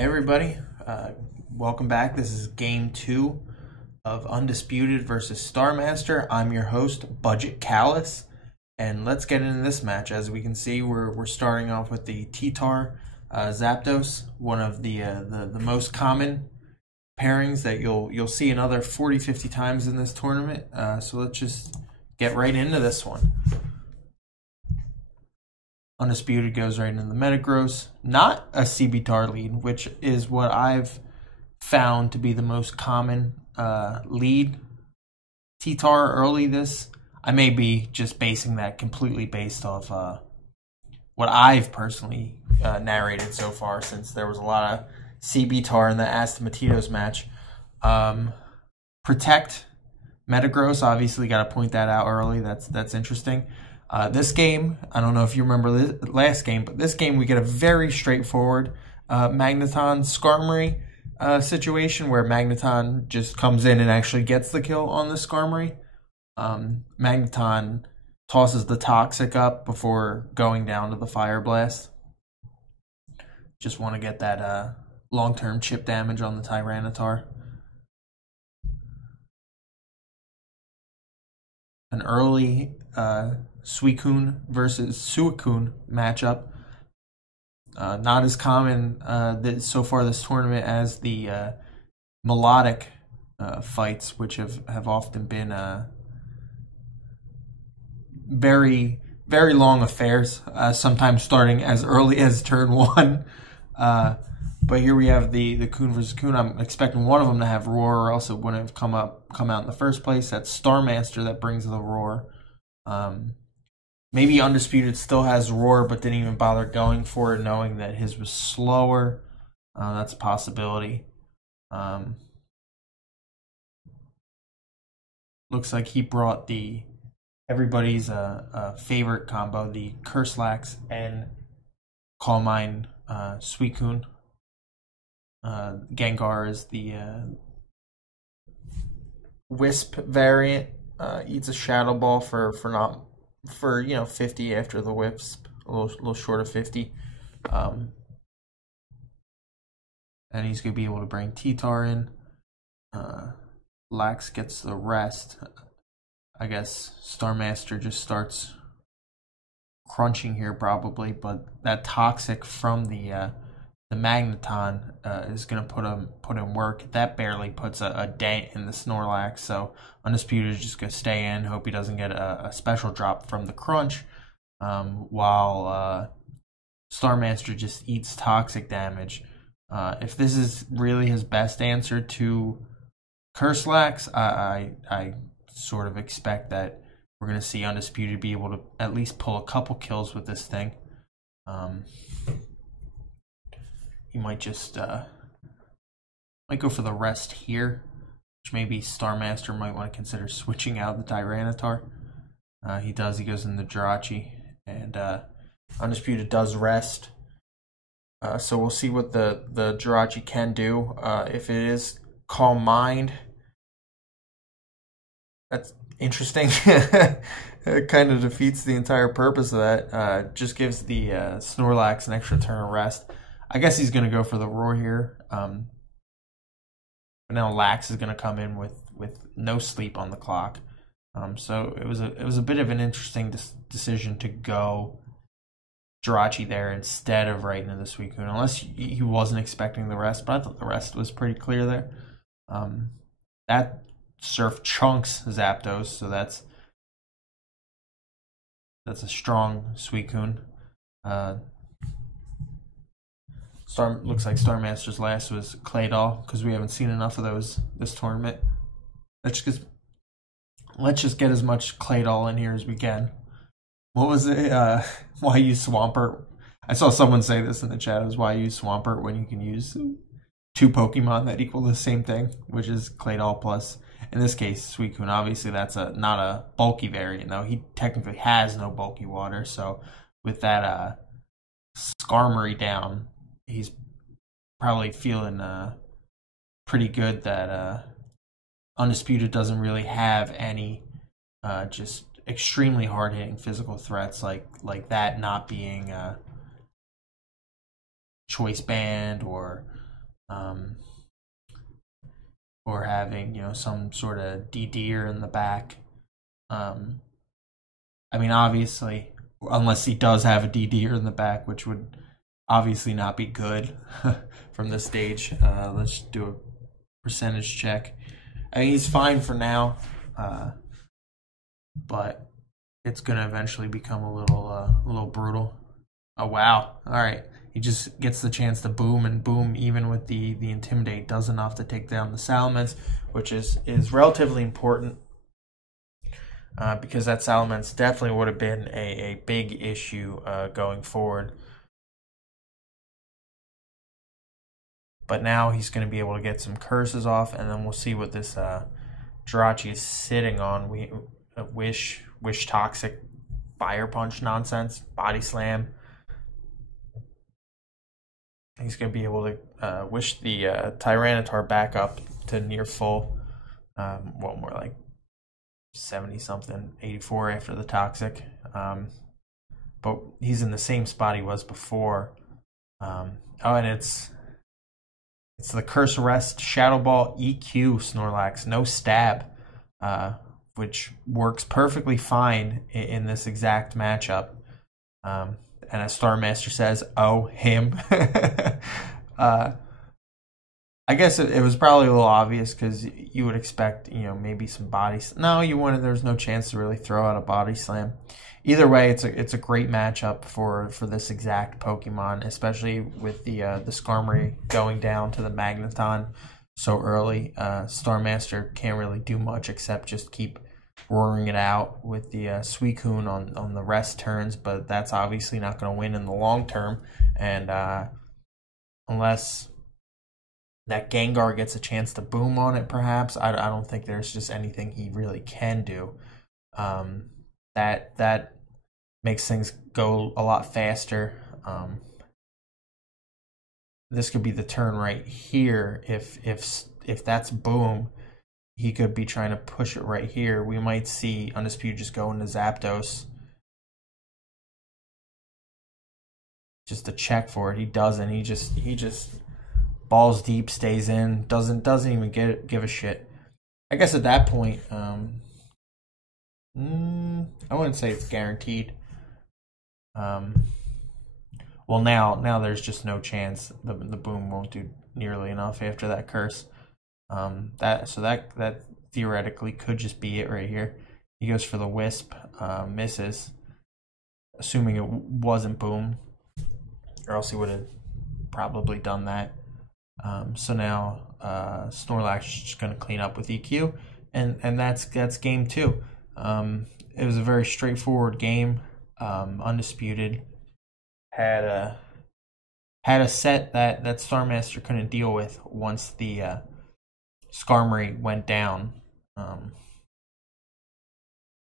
Hey everybody, welcome back. This is game 2 of Undisputed versus Starmaster. I'm your host, Budget Callous, and let's get into this match. As we can see, we're starting off with the T-Tar Zapdos, one of the most common pairings that you'll see another 40-50 times in this tournament. So let's just get right into this one. Undisputed goes right into the Metagross. Not a CBTAR lead, which is what I've found to be the most common lead. T-Tar early this. I may be just basing that completely based off what I've personally narrated so far, since there was a lot of CBTAR in the Astamatitos match. Protect Metagross, obviously got to point that out early. That's interesting. This game, I don't know if you remember the last game, but this game we get a very straightforward Magneton Skarmory situation where Magneton just comes in and actually gets the kill on the Skarmory. Magneton tosses the Toxic up before going down to the Fire Blast. Just want to get that long-term chip damage on the Tyranitar. An early Suicune versus Suicune matchup. Not as common so far this tournament as the melodic fights, which have often been very, very long affairs, sometimes starting as early as turn 1. But here we have the Coon versus Coon. I'm expecting one of them to have Roar, or else it wouldn't have come out in the first place. That's Starmaster that brings the Roar. Maybe Undisputed still has Roar, but didn't even bother going for it, knowing that his was slower. That's a possibility. Looks like he brought everybody's favorite combo, the Curslax and Calm Mind Suicune. Gengar is the Wisp variant. Eats a Shadow Ball for 50 after the Wisp, a little short of 50. And he's gonna be able to bring T-Tar in. Lax gets the rest. I guess Starmaster just starts crunching here probably, but that Toxic from the Magneton is going to put in work. That barely puts a dent in the Snorlax, so Undisputed is just going to stay in, hope he doesn't get a special drop from the crunch, while Starmaster just eats toxic damage. If this is really his best answer to Curslax, I sort of expect that we're going to see Undisputed be able to at least pull a couple kills with this thing. He might just might go for the rest here, which maybe Starmaster might want to consider switching out the Tyranitar. He does. He goes in the Jirachi, and Undisputed does rest. So we'll see what the Jirachi can do. If it is Calm Mind, that's interesting. It kind of defeats the entire purpose of that. Just gives the Snorlax an extra turn of rest. I guess he's going to go for the Roar here. But now Lax is going to come in with no sleep on the clock. So it was a bit of an interesting decision to go Jirachi there instead of right into the Suicune, unless he wasn't expecting the rest. But I thought the rest was pretty clear there. That Surf chunks Zapdos, so that's a strong Suicune. Looks like Starmaster's last was Claydol, because we haven't seen enough of those this tournament. Let's just get as much Claydol in here as we can. What was it? Why use Swampert? I saw someone say this in the chat. It was why use Swampert when you can use 2 Pokemon that equal the same thing, which is Claydol plus, in this case, Suicune. Obviously, that's not a bulky variant, though. He technically has no bulky water, so with that Skarmory down, he's probably feeling pretty good that Undisputed doesn't really have any just extremely hard-hitting physical threats like that not being Choice Band or or having, you know, some sort of DDer in the back. I mean, obviously, unless he does have a DDer in the back, which would obviously not be good from this stage. Let's do a percentage check. I mean, he's fine for now, but it's gonna eventually become a little brutal. Oh wow! All right, he just gets the chance to boom, and boom, even with the intimidate, does enough to take down the Salamence, which is relatively important. Because that Salamence definitely would have been a big issue going forward. But now he's going to be able to get some curses off, and then we'll see what this Jirachi is sitting on. Wish Toxic, Fire Punch nonsense, Body Slam. He's going to be able to wish the Tyranitar back up to near full. Well, more like 70-something, 84 after the Toxic. But he's in the same spot he was before. Oh, and it's the Curse Arrest, Shadow Ball, EQ Snorlax, no stab, which works perfectly fine in this exact matchup. And as Starmaster says, oh, him. I guess it was probably a little obvious because you would expect, you know, maybe some bodies. No, you wouldn't. There's no chance to really throw out a Body Slam. Either way, it's a great matchup for this exact Pokemon, especially with the Skarmory going down to the Magneton so early. Starmaster can't really do much except just keep roaring it out with the Suicune on the rest turns, but that's obviously not going to win in the long term, and unless that Gengar gets a chance to boom on it, perhaps. I don't think there's just anything he really can do. That makes things go a lot faster. This could be the turn right here. If that's boom, he could be trying to push it right here. We might see Undisputed just go into Zapdos just to check for it. He doesn't. He just balls deep, stays in, doesn't even give a shit. I guess at that point, I wouldn't say it's guaranteed. Well, now there's just no chance. The boom won't do nearly enough after that curse. That theoretically could just be it right here. He goes for the Wisp, misses, assuming it wasn't boom, or else he would have probably done that. So now Snorlax is just going to clean up with EQ, and that's game 2. It was a very straightforward game. Undisputed had a set that Starmaster couldn't deal with once the Skarmory went down.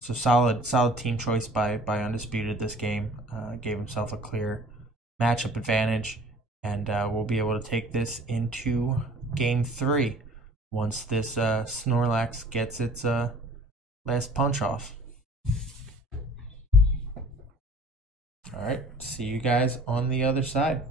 So solid team choice by Undisputed this game. Gave himself a clear matchup advantage. And we'll be able to take this into game 3 once this Snorlax gets its last punch off. All right, see you guys on the other side.